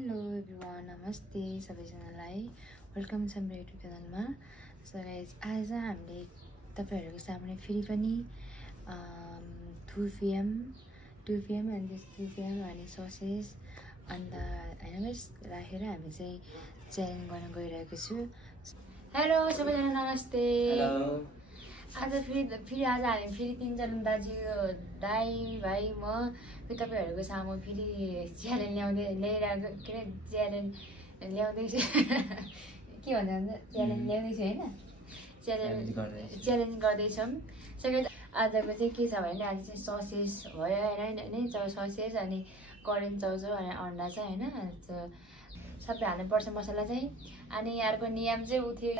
Hello everyone, नमस्ते सबैजनालाई। Welcome छ मेरो युट्युब च्यानलमा। सो गाइज, आज हामीले तपाईँहरूको सामने फेरि पनि 2 PM अनि त्यस 2 PM अनि ससेज अन्त होइन गाइस राखेर हामी चाहिँ च्यालेन्ज गर्न गइरहेको छु। हेलो सबैजना, नमस्ते। आज फेरि आज हामी फेरि 3 जना दाजु दाइ भाइ म तपाईँहरूको सामु फेरि च्यालेन्ज ल्याइरहेको के अरे च्यालेन्ज ल्याउँदैछु के भन्दा च्यालेन्ज ल्याउँदैछु होइन, च्यालेन्ज गर्दैछौँ। आजको चाहिँ के छ भने आज चाहिँ ससेज भयो होइन, ससेज अनि करेन्ट चाउचाउ अनि अन्डा छ होइन, सबै हाल्नुपर्छ मसला चाहिँ। अनि अर्को नियम चाहिँ उठ्यो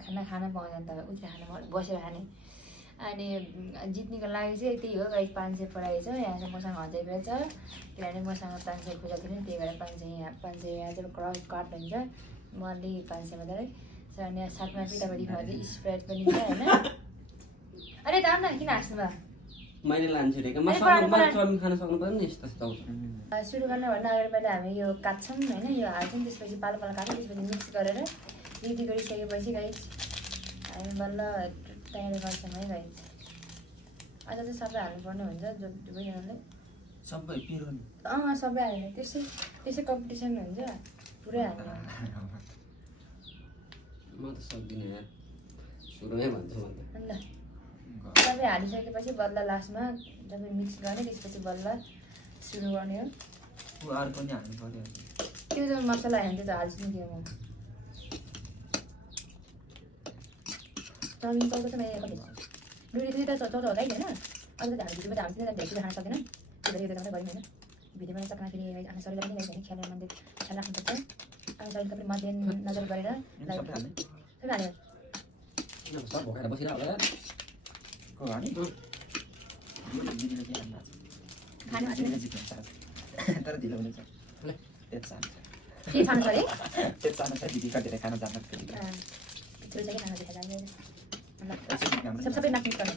खाना खान पाउँदैन, त उठेर खाना बसेर खाने। अनि जित्नेको लागि चाहिँ त्यही हो गाइस, 500 पढाएछ। यहाँ चाहिँ मसँग 1000 छ, किनभने मसँग 500 खुजा थिएन, त्यही भएर 500 यहाँ चाहिँ क्रस काट हुन्छ। म अलि 500 मात्रै छ। अनि साथमा पितापट्टि खुवाउँदै स्प्राइट पनि छ होइन। अरे दाम न किन हाँस्नु भयो? मैले लान्छु रे म चाउमिन खान सक्नु पर्दैन नि यस्तो चाउचाउ। सुरु गर्नुभन्दा अगाडि पहिला हामी यो काट्छौँ होइन, यो हाल्छौँ, त्यसपछि पालो काट्छौँ, त्यसपछि मिक्स गरेर रेडी गरिसकेपछि गाइस हामी बल्ल तयारी गर्छौँ है गाइस। आज चाहिँ सबै हाल्नुपर्ने हुन्छ, दुवैजनाले सबै पिरो नि सबै हाल्ने, त्यसै कम्पिटिसन हुन्छ, पुरै हाल्ने। म त सक्दिनँ यार, सुरुमै भन्छु म त। ल सबै हालिसकेपछि बल्ल लास्टमा सबै मिक्स गर्ने, त्यसपछि बल्ल सुरु गर्ने हो। अर्को नि हाल्नु पर्यो, त्यो त मसला होइन, त्यो त हाल्छु नि त्यो म। चाउमिन चाउचाउ चाहिँ मैले कति दुई त चाउचाउ होला होइन, अरू त हामी भिडियोमा त हाल्छौँ, धेरै खान सक्दैन, त्यही भएर यो त मात्रै गऱ्यौँ होइन। भिडियोमा सक्न फेरि आफ्नो शरीरलाई पनि होइन ख्याल राख्नुपर्छ। आफ्नो शरीरको पनि मध्यनजर गरेर सबै हाल्यो। सब भोकाएर बसिरहेको होला तर ढिलो हुनेछ पेट चाहन्छ के खानु पर्यो पेट चाहन्छ दिदी कतिले खाना जान्न फेरि सबै नाच्नु पर्ने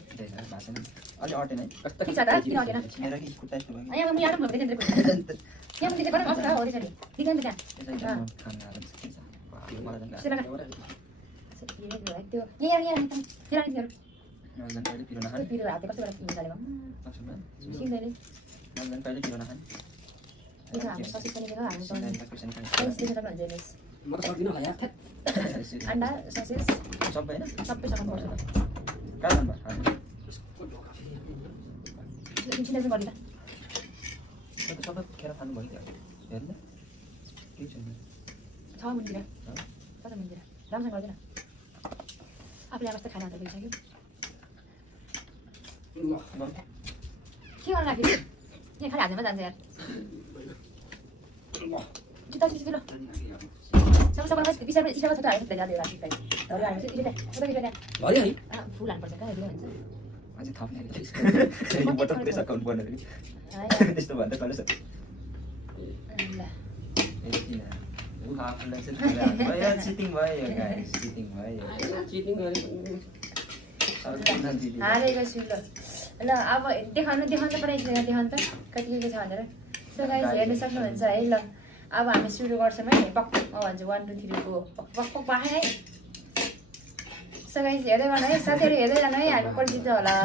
भाषा नै अलि अटेन है के छ त किन अटेन मेरो कि खुट्टा यस्तो भयो यहाँ म याद भए दिन्छ यहाँ पनि दिन्छ मस्त हो त्यसरी दिदैन त्यहाँ खाना मलाई त्यो यहाँ पहिले पिरो नखाने पिरो हाते कस्तो गरेर निकालेको सिक्दैन मलाई पहिले पिरो नखाने त्यो हामी ससेज पनि दिएर हामी खाने म त सक्दिनँ होला यार। अन्डा ससेज सबै हैन सबै सक्नुपर्छ त कारण भयो किन चाहिँ गर्दिन सबै खेर खानु भयो त्यो हेर्नु केही छैन 6 मिनेटतिर 7 मिनेटतिर राम्रोसँग गर्दैन आफूले कस्तो खाना हाल्दै गइसक्यो। के गर्न लाग्यो यहाँ खालि हाल्दैमा जान्छ यार चिता चिता ल सबै बिचारमा इसामा छ त हाल्नु पर्छ यार राति खाइ धरि हाल्नु चाहिँ इटा सबै इटा भयो है फुल हाल्नु पर्छ का हेर्दै हुन्छ अझै थप्ने छैन बटन प्रेस अकाउन्ट पर्ने रे त्यस्तो भन्दा कहिले छ ल आफूलाई चाहिँ भयो चिटिङ भयो गाइस चिटिङ भयो चिटिङ गरे हालेको छु ल अब देखाउनु त पऱ्यो देखाउनु त कति के छ भनेर। सो गाइस हेर्न सक्नुहुन्छ है। ल अब हामी सुरु गर्छौँ है, पक म भन्छु 1 2 3 गो पक पक बाहे है। सो गाइस हेर्दै गर्नु है, साथीहरू हेर्दै जानु है, हामी कति जित्छ होला।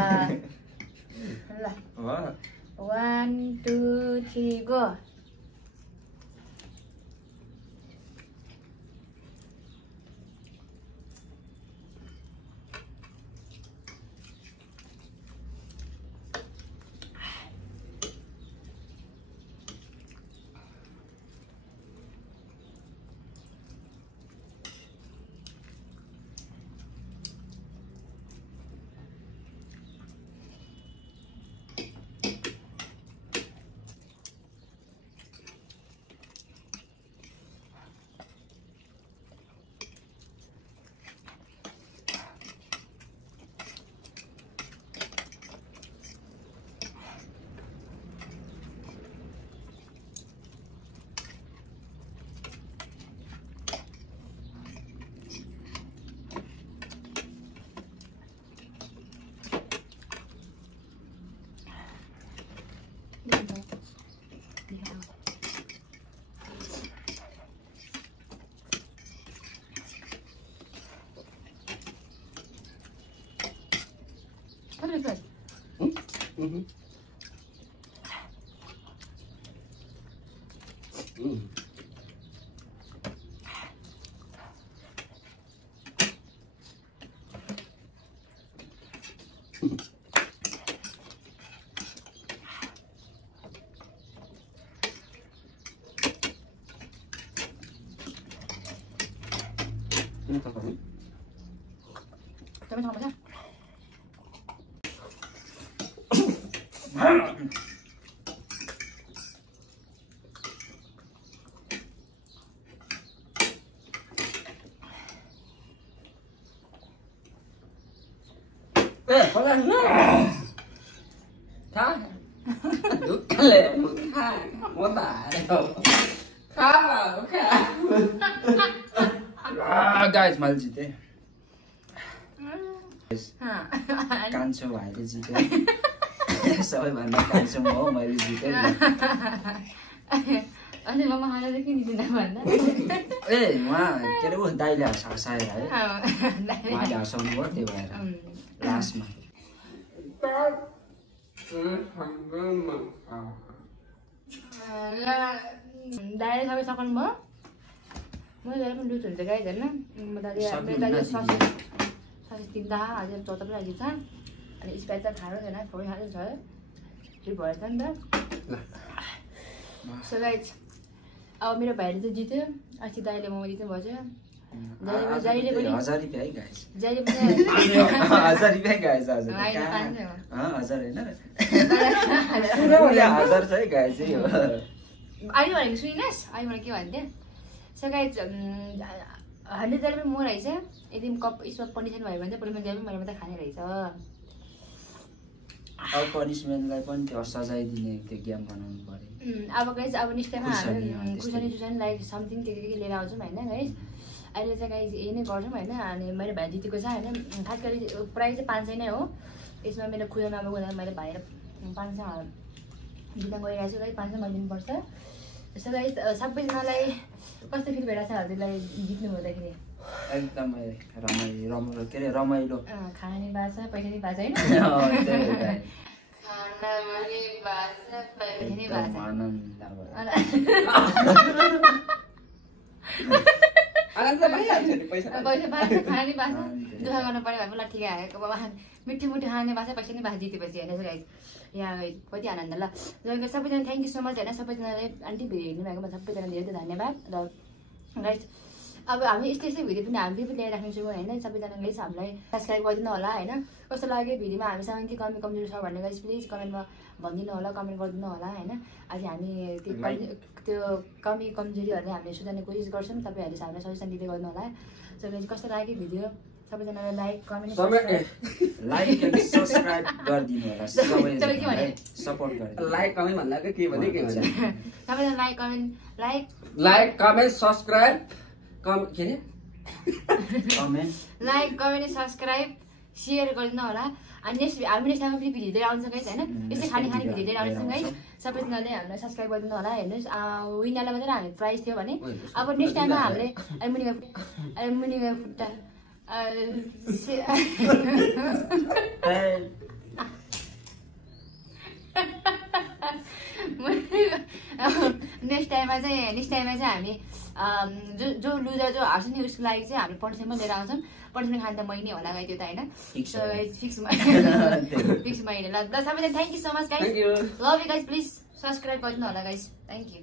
ल 1 2 3 go. Kami sama aja. Có lần nữa khá đúng lệ một khá mô tả đây không khá guys मैले जिते कान्छो भाइले जिते सबैभन्दा कान्छो म हो मैले जिते अनि ममा खाना चाहिँ किन दिँदैन भन्दा ए उहाँ के अरे ऊ दाइले हँसाएर है उहाँले हँसाउनु भयो त्यही भएर लास्टमा दाइले सबै सकाउनु भयो मैले पनि लुज हुन्छ गाइज होइन ससेज तिनवटा अझै चौथा पनि अहिले छ अनि स्प्राइट चाहिँ खानु छैन थोरै खाँदै छ त्यो भएछ नि त सो गाइज अब मेरो भाइले चाहिँ जित्यो अस्ति दाइले मोमो जित्नु भएछ जाइले पनि 1000 रुपैयाँ है गाइस जाइले पनि 1000 रुपैयाँ गाइस हजुर 1000 हैन 1000 चाहिँ गाइस है हो अहिले भनेको सुनिनस् अहिले मलाई के भन्थ्यो सो गाइज 100 रुपियाँ म रहेछ यदि कप यसमा पनिसमेन्ट भयो भने चाहिँ पनिसमेन्ट पनि मैले मात्रै खाने रहेछ अब पनिसमेन्टलाई पनि त्यो सजाय दिने त्यो गेम बनाउनु पर्यो अब गाइज अब नेक्स्ट टाइममा हामी कुसनी लाइक समथिङ के लिएर आउँछौँ होइन गाइज अहिले चाहिँ गाइज यही नै गर्छौँ होइन अनि मेरो भाइ जितेको छ होइन खास गरी प्राइस चाहिँ 500 नै हो यसमा मेरो खुजामा अब गएर मैले भाइ 500 दिन गइरहेको छु है 500 मैले दिनुपर्छ यसो गाइज सबैजनालाई कस्तो फिल भइरहेको छ हजुरलाई जित्नु हुँदाखेरि एकदमै रमाइलो के अरे रमाइलो खाना नि भएको छ पैसा नि भएको छैन खाना पनि भएको छ पैसा नि भएको छ आनन्द भइहाल्छ नि पैसा पैसा भएको छ खाना नि भएको छ दुःख गर्नु पर्यो भने मलाई ठिकै आएको मिठी मिठी खाने भएको छ पैसा नि भएको जितेपछि होइन गाइज यहाँ कति आनन्द ल सबैजना थ्याङ्क यू सो मच होइन सबैजनाले आन्टी भिडियो हेर्नु भएको सबैजना धेरै धेरै धन्यवाद र गाइज अब हामी यस्तै भिडियो पनि हामीले पनि ल्याएर राख्नेछौँ होइन सबैजनाले हामीलाई सब्सक्राइब गरिदिनु होला होइन कस्तो लाग्यो भिडियोमा हामीसँग के कमी कमजोरी छ भन्ने गाइज प्लिज कमेन्टमा भनिदिनु होला कमेन्ट गरिदिनु होला होइन आज हामी त्यो कमी कमजोरीहरूले हामीले सुधार्ने कोसिस गर्छौँ तपाईँहरूले हामीलाई सजेसन दिँदै गर्नु होला सो गाइज कस्तो लाग्यो भिडियो सबैजनाले लाइक कमेन्ट एन्ड सब्स्क्राइब गरिदिनु होला सबैजनाले सपोर्ट गरिदिनु लाइक कमेन्ट भन्दा के भने सबैजना लाइक कमेन्ट सब्स्क्राइब के अरे comment like comment subscribe share गरिदिनु होला अनि नेक्स्ट हामी नेक्स्ट टाइममा फेरि भिडियो लिएर आउँछ गाइस होइन यस्तै खाने भिडियो लिएर आउँछौँ गाइस सबैजनाले हामीलाई सब्स्क्राइब गरिदिनु होला हेर्नुहोस् विनरलाई मात्रै हामी प्राइज थियो भने अब नेक्स्ट टाइममा हामीले मुनिगा खुट्टा नेक्स्ट टाइममा चाहिँ हामी जो लुजर जो हार्छ नि उसको लागि चाहिँ हामी पनिसमेन्ट लिएर आउँछौँ पनिसमेन्ट खान त मैले होला गयो त्यो त होइन फिक्स मैले ल सबैजना thank you so much guys love you guys please subscribe गरिदिनु होला गाइस थ्याङ्क यू